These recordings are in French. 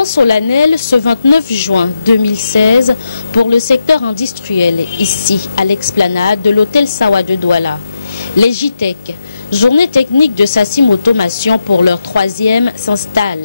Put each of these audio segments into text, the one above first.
Moment solennel ce 29 juin 2016 pour le secteur industriel, ici à l'explanade de l'hôtel Sawa de Douala. Les JTEC, journée technique de Sassim Automation pour leur 3e, s'installent.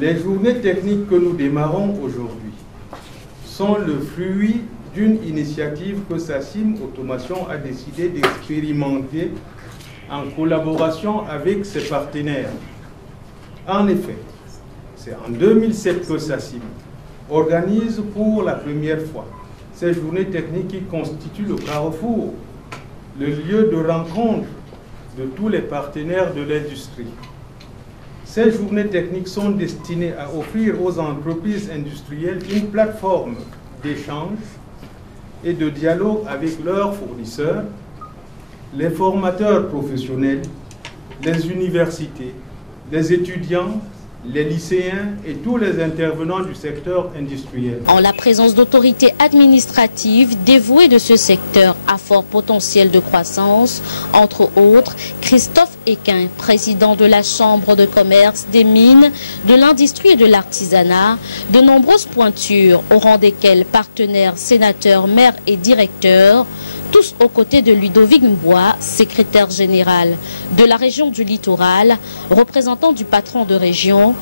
Les journées techniques que nous démarrons aujourd'hui sont le fruit d'une initiative que Sassim Automation a décidé d'expérimenter en collaboration avec ses partenaires. En effet, c'est en 2007 que Sassim organise pour la première fois ces journées techniques qui constituent le carrefour, le lieu de rencontre de tous les partenaires de l'industrie. Ces journées techniques sont destinées à offrir aux entreprises industrielles une plateforme d'échange et de dialogue avec leurs fournisseurs, les formateurs professionnels, les universités, les étudiants, les lycéens et tous les intervenants du secteur industriel. En la présence d'autorités administratives dévouées de ce secteur à fort potentiel de croissance, entre autres Christophe Equin, président de la Chambre de commerce, des mines, de l'industrie et de l'artisanat, de nombreuses pointures au rang desquelles partenaires, sénateurs, maires et directeurs, tous aux côtés de Ludovic Mboua, secrétaire général de la région du littoral, représentant du patron de région.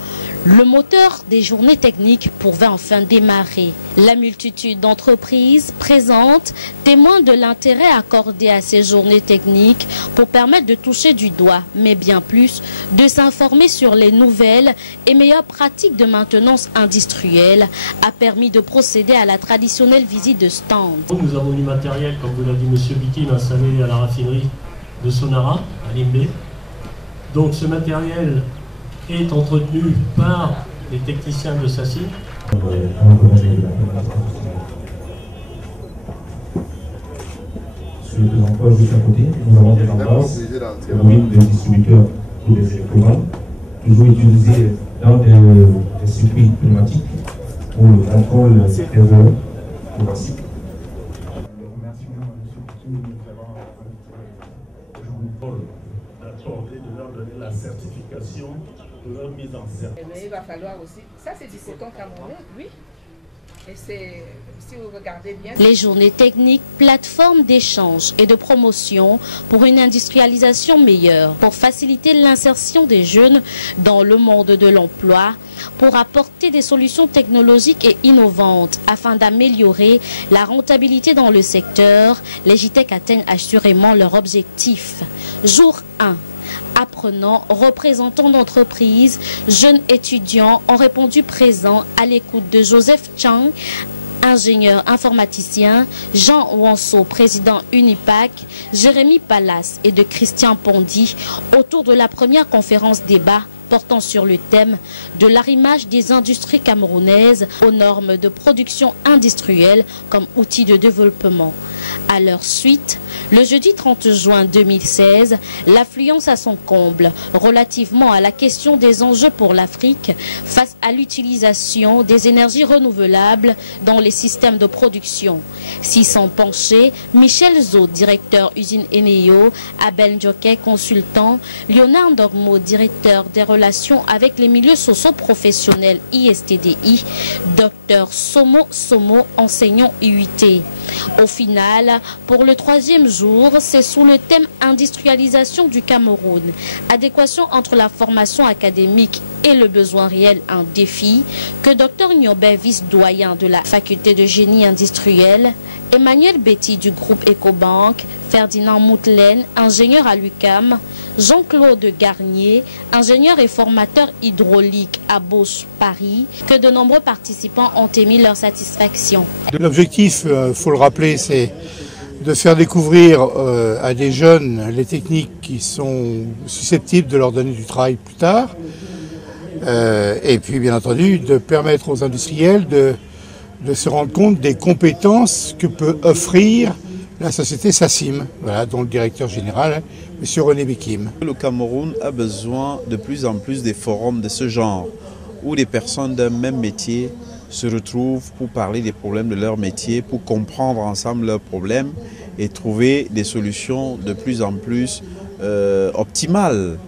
Le moteur des journées techniques pouvait enfin démarrer. La multitude d'entreprises présentes témoigne de l'intérêt accordé à ces journées techniques pour permettre de toucher du doigt, mais bien plus, de s'informer sur les nouvelles et meilleures pratiques de maintenance industrielle, a permis de procéder à la traditionnelle visite de stand. Nous avons du matériel, comme vous l'a dit M. Bikin, installé à la raffinerie de Sonara, à Limbé. Donc ce matériel est entretenu par les techniciens de Sassim. Sur les emplois juste à côté, nous avons des emplois, des distributeurs pour des électrons, toujours utilisés dans des circuits pneumatiques pour le contrôle des eaux thoraciques. De leur donner la certification de leur mise en service. Mais il va falloir aussi, ça c'est du coton camerounais, oui. Et c'est, si vous regardez bien... Les journées techniques, plateformes d'échange et de promotion pour une industrialisation meilleure, pour faciliter l'insertion des jeunes dans le monde de l'emploi, pour apporter des solutions technologiques et innovantes afin d'améliorer la rentabilité dans le secteur, les JTEC atteignent assurément leur objectif. Jour 1. Apprenants, représentants d'entreprises, jeunes étudiants ont répondu présents à l'écoute de Joseph Chang, ingénieur informaticien, Jean Wanso, président Unipac, Jérémy Pallas et de Christian Pondy autour de la première conférence débat portant sur le thème de l'arrimage des industries camerounaises aux normes de production industrielle comme outil de développement. À leur suite, le jeudi 30 juin 2016, l'affluence à son comble relativement à la question des enjeux pour l'Afrique face à l'utilisation des énergies renouvelables dans les systèmes de production. S'y sont penchés Michel Zo, directeur usine Eneo, Abel Ndjoké, consultant, Léonard Ndogmo, directeur des relations avec les milieux socio-professionnels ISTDI, Dr Somo, enseignant IUT. Au final, pour le 3e jour, c'est sous le thème industrialisation du Cameroun, adéquation entre la formation académique et le besoin réel, un défi, que Dr Niobé, vice-doyen de la faculté de génie industriel, Emmanuel Betty du groupe Ecobank, Ferdinand Moutelaine, ingénieur à l'UQAM, Jean-Claude Garnier, ingénieur et formateur hydraulique à Bosch, Paris, que de nombreux participants ont émis leur satisfaction. L'objectif, il faut le rappeler, c'est de faire découvrir à des jeunes les techniques qui sont susceptibles de leur donner du travail plus tard, Et puis bien entendu de permettre aux industriels de se rendre compte des compétences que peut offrir la société Sassim, voilà, dont le directeur général, M. René Bikim. Le Cameroun a besoin de plus en plus de forums de ce genre, où les personnes d'un même métier se retrouvent pour parler des problèmes de leur métier, pour comprendre ensemble leurs problèmes et trouver des solutions de plus en plus optimales.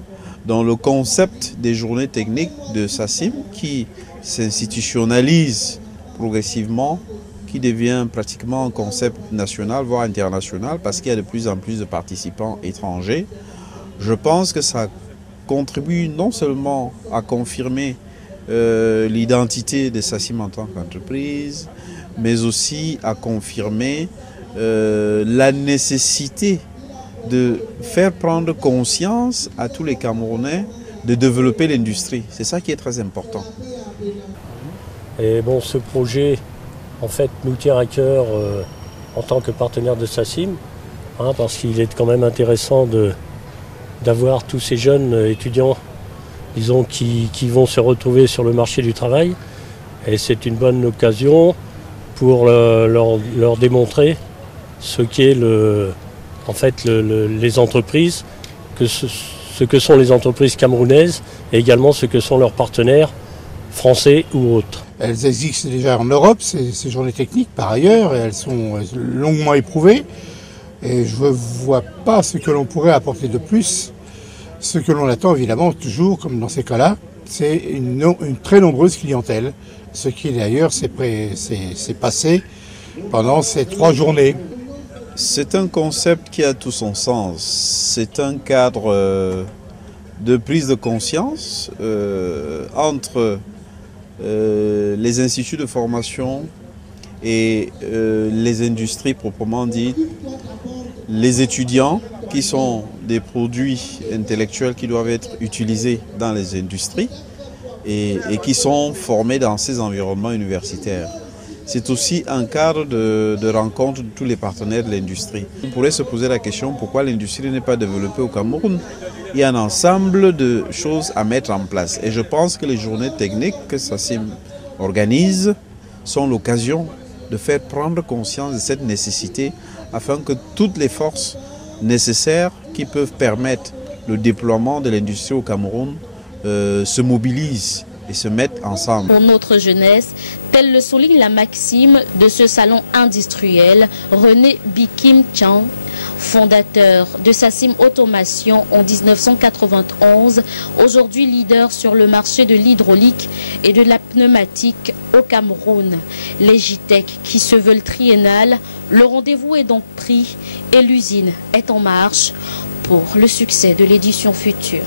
Dans le concept des journées techniques de Sassim, qui s'institutionnalise progressivement, qui devient pratiquement un concept national, voire international, parce qu'il y a de plus en plus de participants étrangers, je pense que ça contribue non seulement à confirmer l'identité de Sassim en tant qu'entreprise, mais aussi à confirmer la nécessité de faire prendre conscience à tous les Camerounais de développer l'industrie. C'est ça qui est très important. Et bon, ce projet, en fait, nous tient à cœur en tant que partenaire de Sassim, parce qu'il est quand même intéressant d'avoir tous ces jeunes étudiants, disons, qui vont se retrouver sur le marché du travail. Et c'est une bonne occasion pour leur démontrer ce qu'est en fait, les entreprises, ce que sont les entreprises camerounaises et également ce que sont leurs partenaires français ou autres. Elles existent déjà en Europe, ces journées techniques, par ailleurs, et elles sont longuement éprouvées. Et je ne vois pas ce que l'on pourrait apporter de plus. Ce que l'on attend, évidemment, toujours, comme dans ces cas-là, c'est une très nombreuse clientèle. Ce qui, d'ailleurs, s'est passé pendant ces 3 journées. C'est un concept qui a tout son sens. C'est un cadre de prise de conscience entre les instituts de formation et les industries proprement dites, les étudiants qui sont des produits intellectuels qui doivent être utilisés dans les industries et qui sont formés dans ces environnements universitaires. C'est aussi un cadre de rencontre de tous les partenaires de l'industrie. On pourrait se poser la question pourquoi l'industrie n'est pas développée au Cameroun. Il y a un ensemble de choses à mettre en place. Et je pense que les journées techniques que Sassim organise sont l'occasion de faire prendre conscience de cette nécessité afin que toutes les forces nécessaires qui peuvent permettre le déploiement de l'industrie au Cameroun se mobilisent et se mettent ensemble. Pour notre jeunesse, tel le souligne la maxime de ce salon industriel, René Bikim Chang, fondateur de Sassim Automation en 1991, aujourd'hui leader sur le marché de l'hydraulique et de la pneumatique au Cameroun. Les JTEC qui se veulent triennales, le rendez-vous est donc pris et l'usine est en marche pour le succès de l'édition future.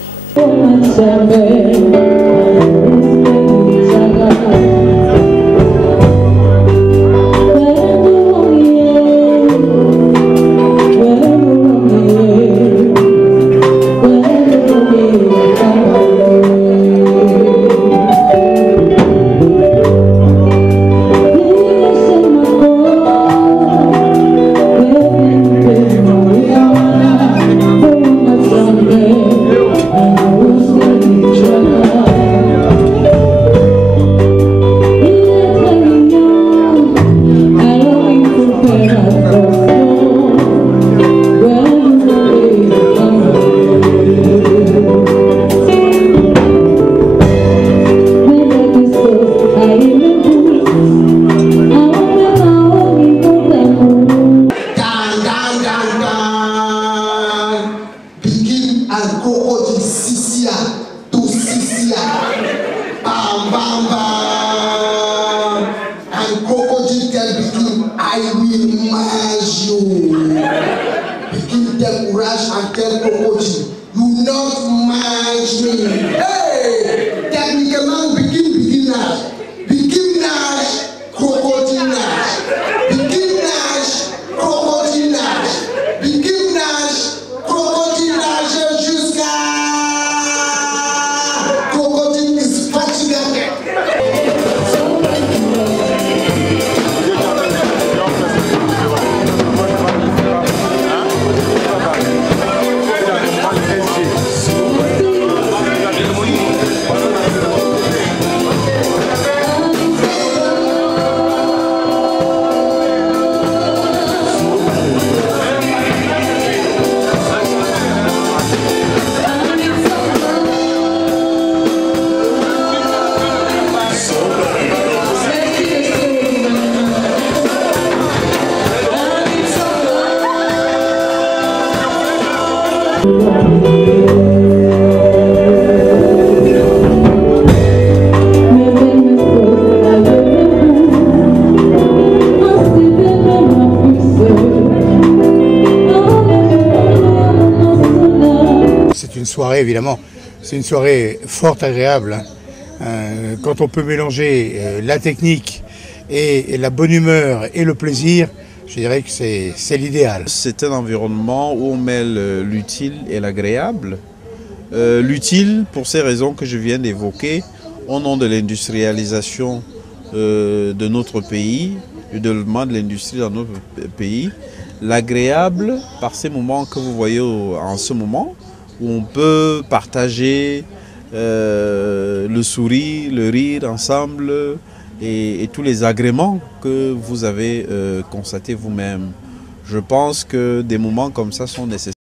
évidemment, c'est une soirée fort agréable. Quand on peut mélanger la technique et la bonne humeur et le plaisir, je dirais que c'est l'idéal. C'est un environnement où on mêle l'utile et l'agréable. L'utile, pour ces raisons que je viens d'évoquer, au nom de l'industrialisation de notre pays, du développement de l'industrie dans notre pays. L'agréable, par ces moments que vous voyez en ce moment, où on peut partager le sourire, le rire ensemble et tous les agréments que vous avez constatés vous-même. Je pense que des moments comme ça sont nécessaires.